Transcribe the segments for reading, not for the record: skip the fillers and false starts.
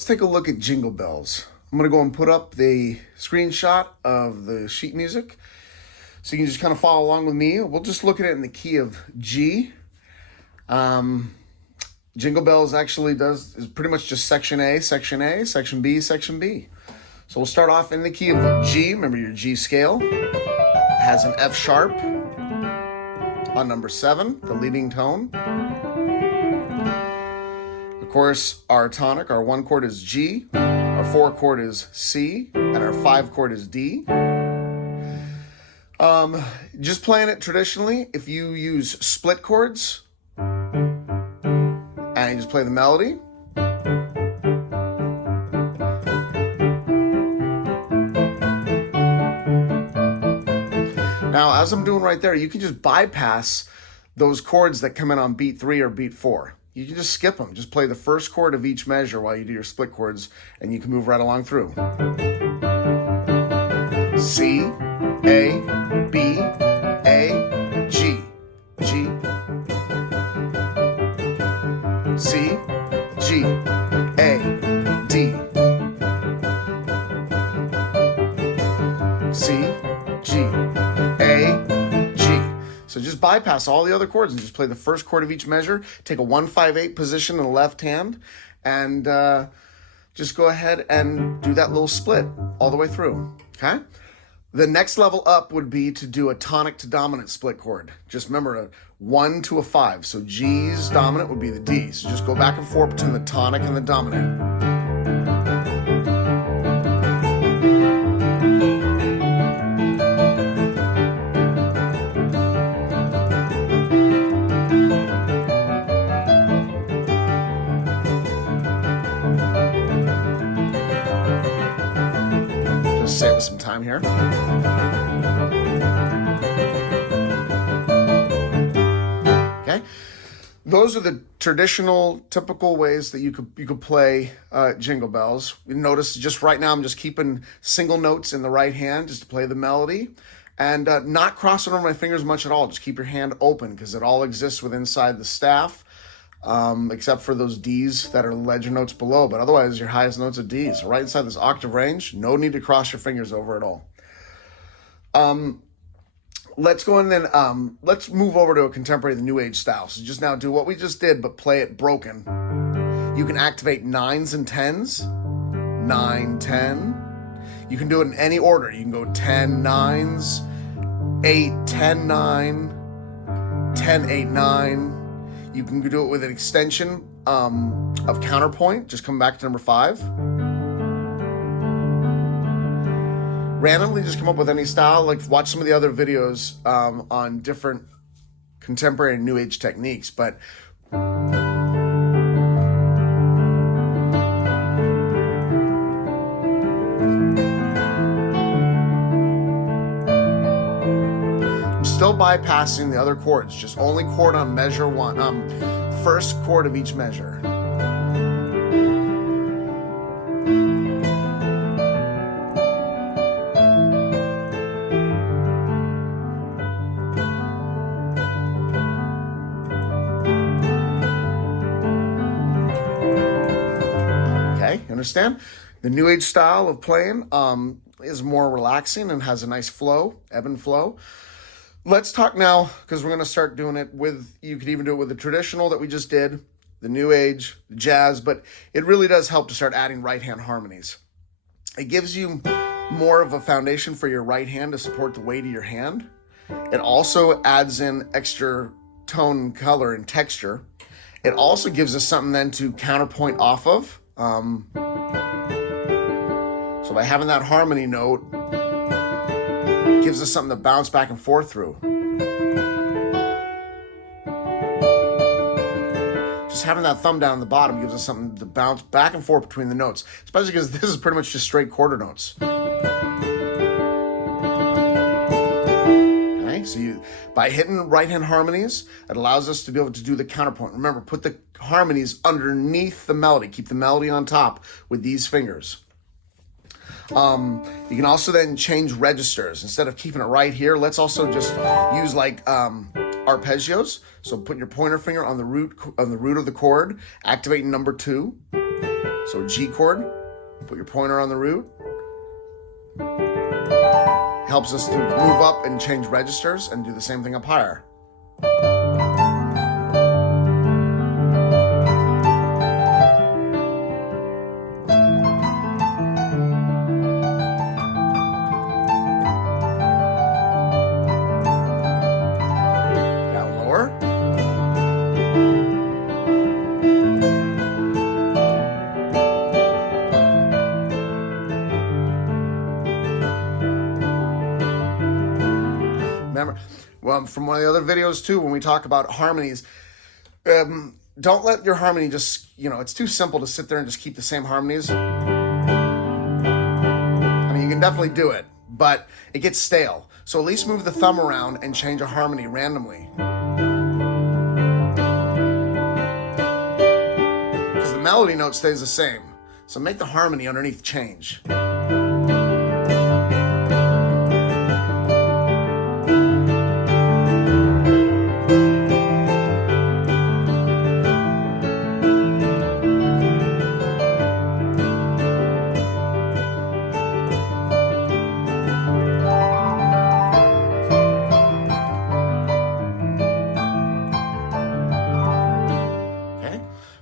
Let's take a look at Jingle Bells. I'm going to go and put up the screenshot of the sheet music so you can just kind of follow along with me. We'll just look at it in the key of G. Jingle Bells actually is pretty much just section A, section A, section B, section B. So we'll start off in the key of G. Remember your G scale. It has an F sharp on number 7, the leading tone. Of course, our tonic, our 1 chord is G, our 4 chord is C, and our 5 chord is D. Just playing it traditionally, if you use split chords and you just play the melody. Now, as I'm doing right there, you can just bypass those chords that come in on beat 3 or beat 4. You can just skip them. Just play the first chord of each measure while you do your split chords, and you can move right along through. C, A, B, A, G, G, C, G, A, D, C, G, A, G. So just bypass all the other chords and just play the first chord of each measure. Take a 1-5-8 position in the left hand and just go ahead and do that little split all the way through, okay? The next level up would be to do a tonic to dominant split chord. Just remember a 1 to a 5. So G's dominant would be the D. So just go back and forth between the tonic and the dominant. Save us some time here. Okay, those are the traditional, typical ways that you could play Jingle Bells. You notice just right now I'm just keeping single notes in the right hand just to play the melody, and not crossing over my fingers much at all. Just keep your hand open because it all exists within inside the staff. Except for those D's that are legend notes below, but otherwise your highest notes are D's. Right inside this octave range, no need to cross your fingers over at all. Let's go and then let's move over to a contemporary, the New Age style. So just now do what we just did, but play it broken. You can activate 9s and 10s, 9, 10. You can do it in any order. You can go 10, 9s, 8, 10, 9, 10, 8, 9. You can do it with an extension of counterpoint. Just come back to number 5. Randomly just come up with any style. Like watch some of the other videos on different contemporary and new age techniques. But still bypassing the other chords, just only chord on measure 1, first chord of each measure. Okay, you understand? The New Age style of playing is more relaxing and has a nice flow, ebb and flow. Let's talk now, because we're going to start doing it with, you could even do it with the traditional that we just did, the New Age, the jazz, but it really does help to start adding right-hand harmonies. It gives you more of a foundation for your right hand to support the weight of your hand. It also adds in extra tone, color, and texture. It also gives us something then to counterpoint off of. So by having that harmony note, gives us something to bounce back and forth through. Just having that thumb down on the bottom gives us something to bounce back and forth between the notes, especially because this is pretty much just straight quarter notes. Okay, so by hitting right-hand harmonies, it allows us to be able to do the counterpoint. Remember, put the harmonies underneath the melody. Keep the melody on top with these fingers. You can also then change registers. Instead of keeping it right here, let's also just use like arpeggios. So put your pointer finger on the root of the chord, activating number 2. So G chord, put your pointer on the root. Helps us to move up and change registers and do the same thing up higher. Down lower. Remember, well, from one of the other videos too, when we talk about harmonies, don't let your harmony just, it's too simple to sit there and just keep the same harmonies. I mean, you can definitely do it, but it gets stale. So at least move the thumb around and change a harmony randomly. Because the melody note stays the same. So make the harmony underneath change.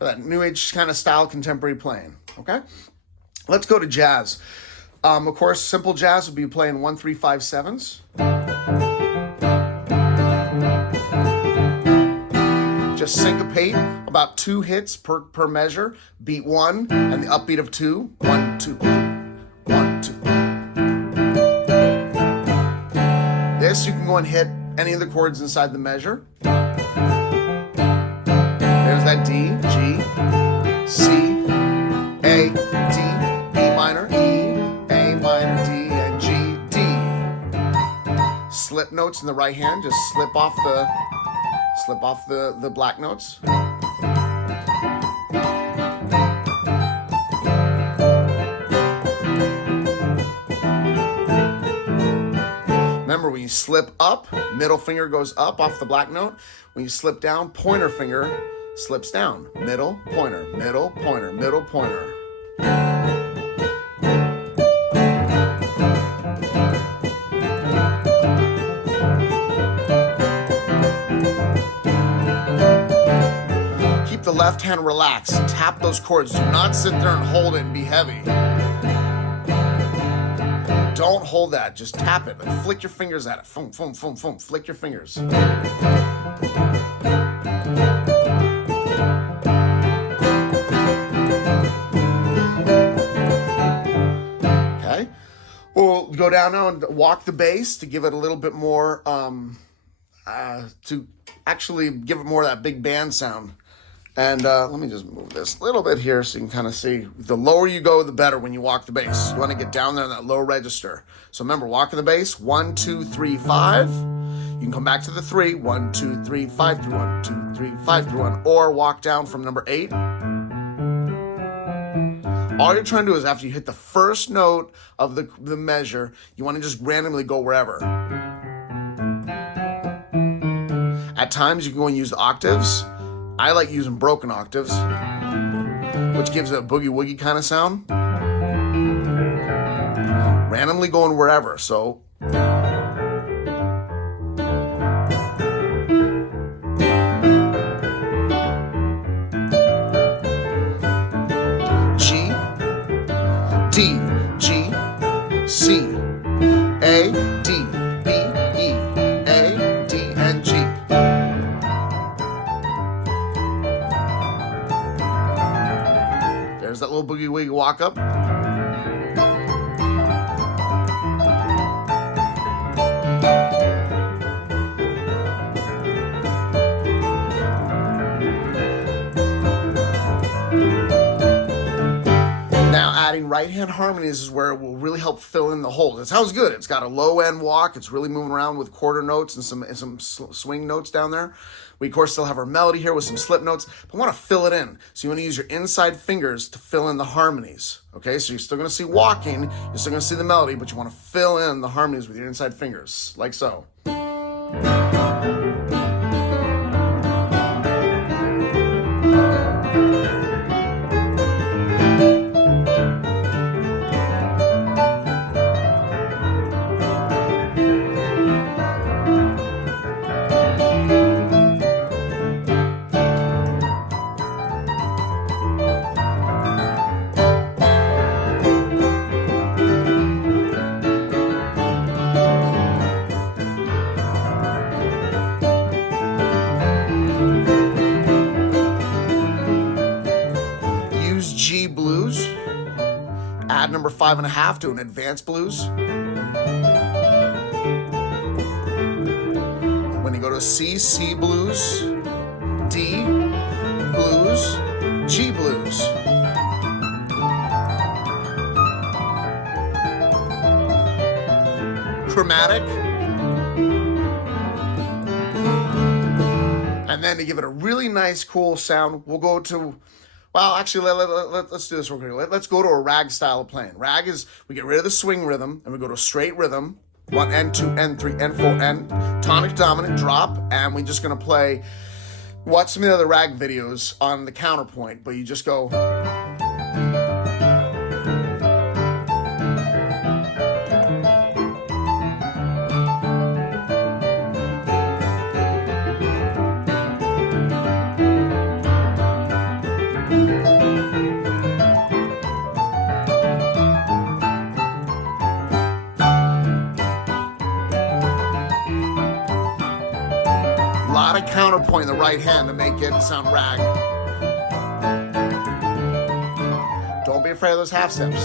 That new age kind of style contemporary playing. Okay, let's go to jazz. Of course, simple jazz would be playing 1, 3, 5, 7s. Just syncopate about 2 hits per measure. Beat 1 and the upbeat of 2. 1, 2, 1, 2. This you can go and hit any of the chords inside the measure. There's that D, G, C, A, D, B minor, E, A minor, D, and G, D. Slip notes in the right hand, just slip off the black notes. Remember, when you slip up, middle finger goes up off the black note. When you slip down, pointer finger slips down. Middle, pointer, middle, pointer, middle, pointer. Keep the left hand relaxed. Tap those chords. Do not sit there and hold it and be heavy. Don't hold that. Just tap it. Like, flick your fingers at it. Foom, foom, foom, foom. Flick your fingers. We'll go down now and walk the bass to give it a little bit more, to actually give it more of that big band sound. And let me just move this a little bit here so you can kind of see. The lower you go, the better when you walk the bass. You want to get down there in that low register. So remember, walking the bass, 1, 2, 3, 5. You can come back to the 3, 1, 2, 3, 5 through 1, 2, 3, 5 through 1, or walk down from number 8. All you're trying to do is after you hit the first note of the measure, you want to just randomly go wherever. At times, you can go and use the octaves. I like using broken octaves, which gives it a boogie-woogie kind of sound. Randomly going wherever, so... D, G, C, A, D, B, E, A, D, and G. There's that little boogie woogie walk up. Adding right-hand harmonies is where it will really help fill in the holes. It sounds good. It's got a low-end walk. It's really moving around with quarter notes and some swing notes down there. We, of course, still have our melody here with some slip notes, but we want to fill it in. So you want to use your inside fingers to fill in the harmonies. Okay, so you're still going to see walking. You're still going to see the melody, but you want to fill in the harmonies with your inside fingers, like so. Add number 5.5 to an advanced blues. When you go to C, C blues, D blues, G blues. Chromatic. And then to give it a really nice, cool sound, we'll go to, well, actually, let's do this real quick. Let's go to a rag style of playing. Rag is, we get rid of the swing rhythm, and we go to a straight rhythm. 1, N2, N3, N4, N, tonic dominant, drop, and we're just going to play, watch some of the other rag videos on the counterpoint, but you just go. A lot of counterpoint in the right hand to make it sound rag. Don't be afraid of those half steps.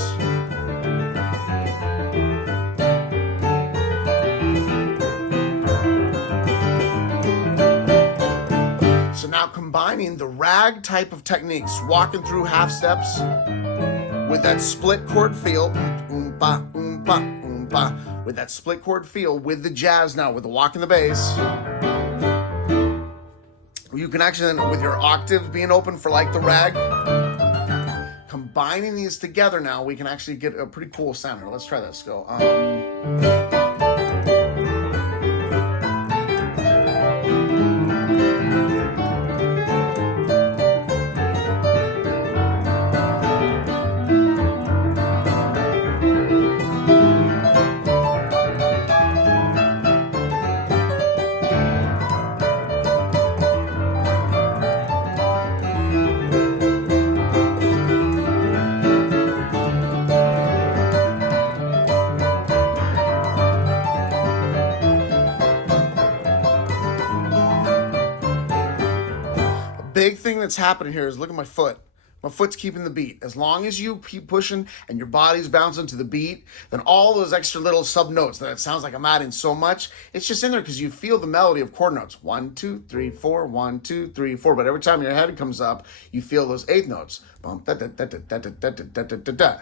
So now combining the rag type of techniques, walking through half steps with that split chord feel, oompa, oompa, oompa, with that split chord feel with the jazz now, with the walk in the bass. You can actually, with your octave being open for like the rag, combining these together now, we can actually get a pretty cool sound. Let's try this. Go. Big thing that's happening here is look at my foot. My foot's keeping the beat. As long as you keep pushing and your body's bouncing to the beat, then all those extra little sub notes that it sounds like I'm adding so much, it's just in there because you feel the melody of chord notes. 1, 2, 3, 4, 1, 2, 3, 4. But every time your head comes up, you feel those eighth notes. Bum, da, da, da, da, da, da, da, da, da, da.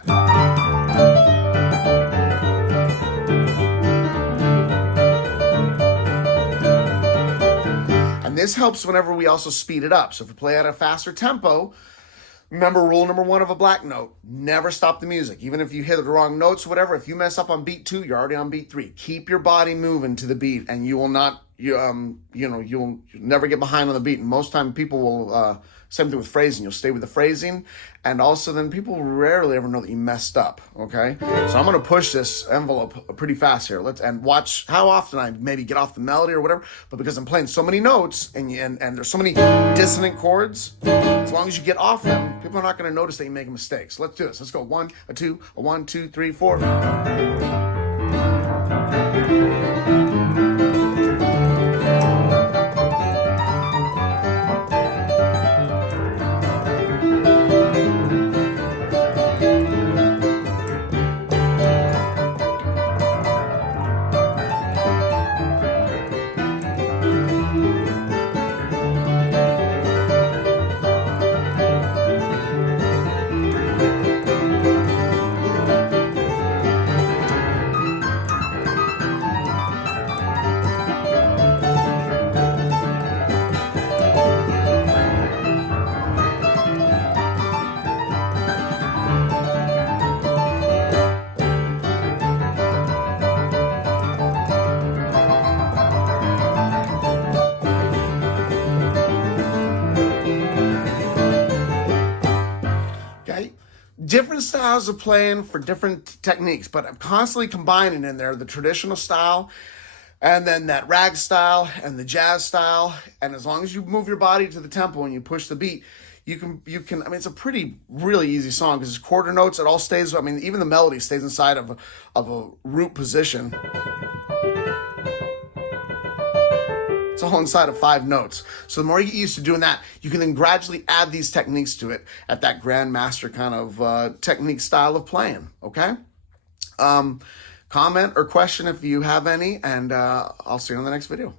This helps whenever we also speed it up. So if we play at a faster tempo, remember rule number 1 of a black note, never stop the music. Even if you hit the wrong notes or whatever, if you mess up on beat 2, you're already on beat 3. Keep your body moving to the beat and you will not, you'll never get behind on the beat. And most time people will, same thing with phrasing, you'll stay with the phrasing. And also then people rarely ever know that you messed up, okay? So I'm gonna push this envelope pretty fast here. And watch how often I maybe get off the melody or whatever, but because I'm playing so many notes and there's so many dissonant chords, as long as you get off them, people are not gonna notice that you make a mistake. So let's do this. Let's go 1, a 2, a 1, 2, 3, 4. Different styles of playing for different techniques, but I'm constantly combining in there the traditional style and then that rag style and the jazz style. And as long as you move your body to the tempo and you push the beat, you can, I mean, it's a really easy song because it's quarter notes. It all stays, I mean, even the melody stays inside of a root position. It's all inside of 5 notes. So the more you get used to doing that, you can then gradually add these techniques to it at that grandmaster kind of technique style of playing, okay? Comment or question if you have any, and I'll see you on the next video.